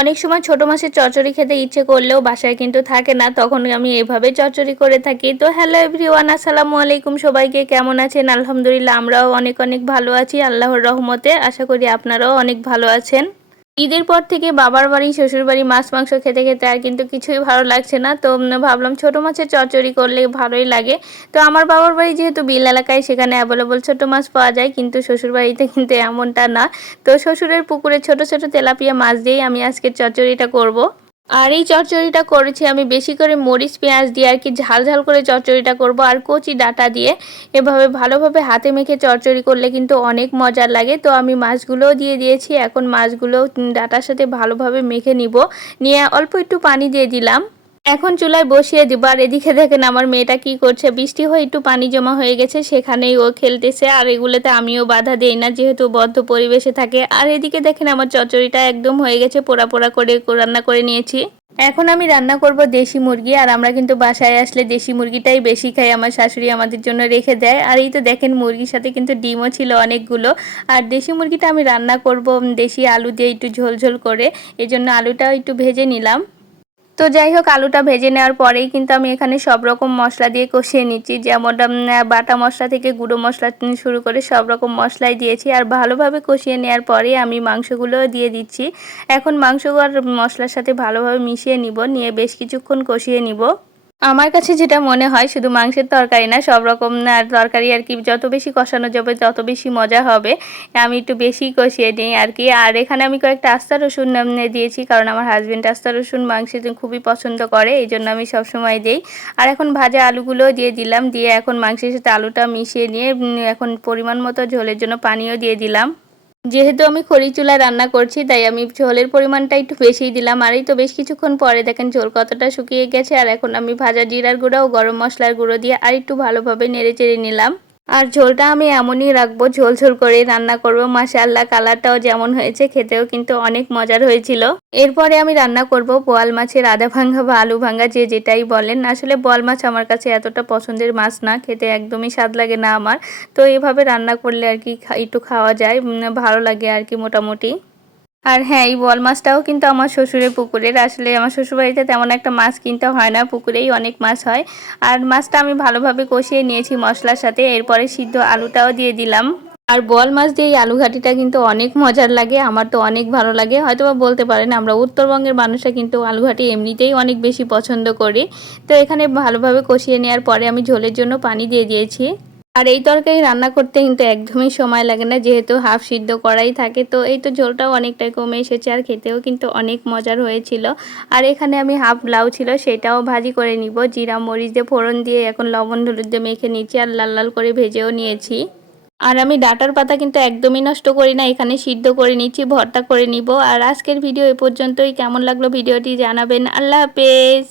অনেক সময় ছোট মাছের চচ্চড়ি খেতে ইচ্ছে করলেও বাসায় কিন্তু থাকে না, তখন আমি এভাবে চচ্চড়ি করে থাকি। তো হ্যালো এভরিওয়ান আসসালামু আলাইকুম সবাইকে, কেমন আছেন? আলহামদুলিল্লাহ, আমরাও অনেক অনেক ভালো আছি, আল্লাহর রহমতে। আশা করি আপনারাও অনেক ভালো আছেন। ঈদের পর থেকে বাবার বাড়ি, শ্বশুর বাড়ি মাছ, মাংস খেতে খেতে আর কিন্তু কিছুই ভালো লাগছে না। তো ভাবলাম ছোট মাছের চচড়ি করলে ভালোই লাগে। তো আমার বাবার বাড়ি যেহেতু বিল এলাকায়, সেখানে অ্যাভেলেবল ছোট মাছ পাওয়া যায়, কিন্তু শ্বশুর বাড়িতে কিন্তু এমনটা না। তো শ্বশুরের পুকুরে ছোট ছোট তেলাপিয়া মাছ দিয়েই আমি আজকে চচড়িটা করব। আর এই চচ্চড়িটা করেছি আমি বেশি করে মরিচ, পেঁয়াজ দিয়ে আর কি ঝাল ঝাল করে চচ্চড়িটা করব আর কচি ডাটা দিয়ে। এভাবে ভালোভাবে হাতে মেখে চচ্চড়ি করলে কিন্তু অনেক মজার লাগে। তো আমি মাছগুলোও দিয়ে দিয়েছি, এখন মাছগুলো ডাটার সাথে ভালোভাবে মেখে নিব। নিয়ে অল্প একটু পানি দিয়ে দিলাম। এখন চুলায় বসিয়ে দিব, আর এদিকে দেখেন আমার মেয়েটা কি করছে। বৃষ্টি হয়ে একটু পানি জমা হয়ে গেছে, সেখানেই ও খেলতেছে, আর এগুলোতে আমিও বাধা দেই না, যেহেতু বদ্ধ পরিবেশে থাকে। আর এদিকে দেখেন আমার চচ্চড়িটা একদম হয়ে গেছে, পোড়া পোড়া করে রান্না করে নিয়েছি। এখন আমি রান্না করব দেশি মুরগি, আর আমরা কিন্তু বাসায় আসলে দেশি মুরগিটাই বেশি খাই, আমার শাশুড়ি আমাদের জন্য রেখে দেয়। আর এই তো দেখেন মুরগির সাথে কিন্তু ডিমও ছিল অনেকগুলো। আর দেশি মুরগিটা আমি রান্না করব দেশি আলু দিয়ে একটু ঝোল ঝোল করে এই জন্য আলুটাও একটু ভেজে নিলাম। তো যাই হোক, আলুটা ভেজে নেওয়ার পরেই কিন্তু আমি এখানে সব রকম মশলা দিয়ে কষিয়ে নিচ্ছি। যেমন বাটা মশলা থেকে গুঁড়ো মশলা শুরু করে সব রকম মশলাই দিয়েছি। আর ভালোভাবে কষিয়ে নেওয়ার পরে আমি মাংসগুলো দিয়ে দিচ্ছি। এখন মাংস আর মশলার সাথে ভালোভাবে মিশিয়ে নিব, নিয়ে বেশ কিছুক্ষণ কষিয়ে নিব। আমার কাছে যেটা মনে হয় শুধু মাংসের তরকারি না সব রকম না তরকারি আর কি যত বেশি কষানো যাবে তত বেশি মজা হবে। আমি একটু বেশি কষিয়ে নিই আর কি। আর এখানে আমি কয়েকটা আস্তা রসুন উম, দিয়েছি কারণ আমার হাজবেন্ড আস্তা রসুন মাংসে খুবই পছন্দ করে এই জন্য আমি সবসময় দিই। আর এখন ভাজা আলুগুলো দিয়ে দিলাম দিয়ে এখন মাংসের সাথে আলুটা মিশিয়ে নিয়ে এখন পরিমাণ মতো ঝোলের জন্য পানিও দিয়ে দিলাম। যেহেতু আমি খড়ি চুলায় রান্না করছি, তাই আমি ঝোলের পরিমাণটা একটু বেশিই দিলাম। আর এই তো বেশ কিছুক্ষণ পরে দেখেন ঝোল কতটা শুকিয়ে গেছে। আর এখন আমি ভাজা জিরার গুঁড়া ও গরম মশলার গুঁড়ো দিয়ে আর একটু ভালোভাবে নেড়ে চেড়ে নিলাম। আর ঝোলটা আমি এমনই রাখব, ঝোল ঝোল করে রান্না করব। মাসাল্লাহ কালারটাও যেমন হয়েছে, খেতেও কিন্তু অনেক মজার হয়েছিল। এরপরে আমি রান্না করব বোয়াল মাছের আদা ভাঙ্গা বা আলু ভাঙ্গা যে যেটাই বলেন। আসলে বোয়াল মাছ আমার কাছে এতটা পছন্দের মাছ না, খেতে একদমই স্বাদ লাগে না আমার। তো এভাবে রান্না করলে আর কি একটু খাওয়া যায় ভালো লাগে আর কি মোটামুটি। আর হ্যাঁ এই বল মাছটাও কিন্তু আমার শ্বশুরের পুকুরের। আসলে আমার শ্বশুরবাড়িতে তেমন একটা মাছ কিনতে হয় না, পুকুরেই অনেক মাছ হয়। আর মাছটা আমি ভালোভাবে কষিয়ে নিয়েছি মশলার সাথে, এরপরে সিদ্ধ আলুটাও দিয়ে দিলাম। আর বল মাছ দিয়ে এই আলু ঘাটিটা কিন্তু অনেক মজার লাগে, আমার তো অনেক ভালো লাগে। হয়তো বা বলতে পারেন আমরা উত্তরবঙ্গের মানুষরা কিন্তু আলু ঘাটি এমনিতেই অনেক বেশি পছন্দ করি। তো এখানে ভালোভাবে কষিয়ে নেওয়ার পরে আমি ঝোলের জন্য পানি দিয়ে দিয়েছি। আর এই তরকারি রান্না করতে কিন্তু একদমই সময় লাগে না, যেহেতু হাফ সিদ্ধ করাই থাকে। তো এই তো ঝোলটাও অনেকটাই কমে এসেছে আর খেতেও কিন্তু অনেক মজার হয়েছিল। আর এখানে আমি হাফ লাউ ছিল, সেটাও ভাজি করে নিব। জিরা, মরিচ দিয়ে ফোড়ন দিয়ে এখন লবণ, হলুদ দিয়ে মেখে নিচ্ছি আর লাল লাল করে ভেজেও নিয়েছি। আর আমি ডাটার পাতা কিন্তু একদমই নষ্ট করি না, এখানে সিদ্ধ করে নিচ্ছি, ভর্তা করে নিব। আর আজকের ভিডিও এ পর্যন্তই। কেমন লাগল ভিডিওটি জানাবেন। আল্লাহ হাফেজ।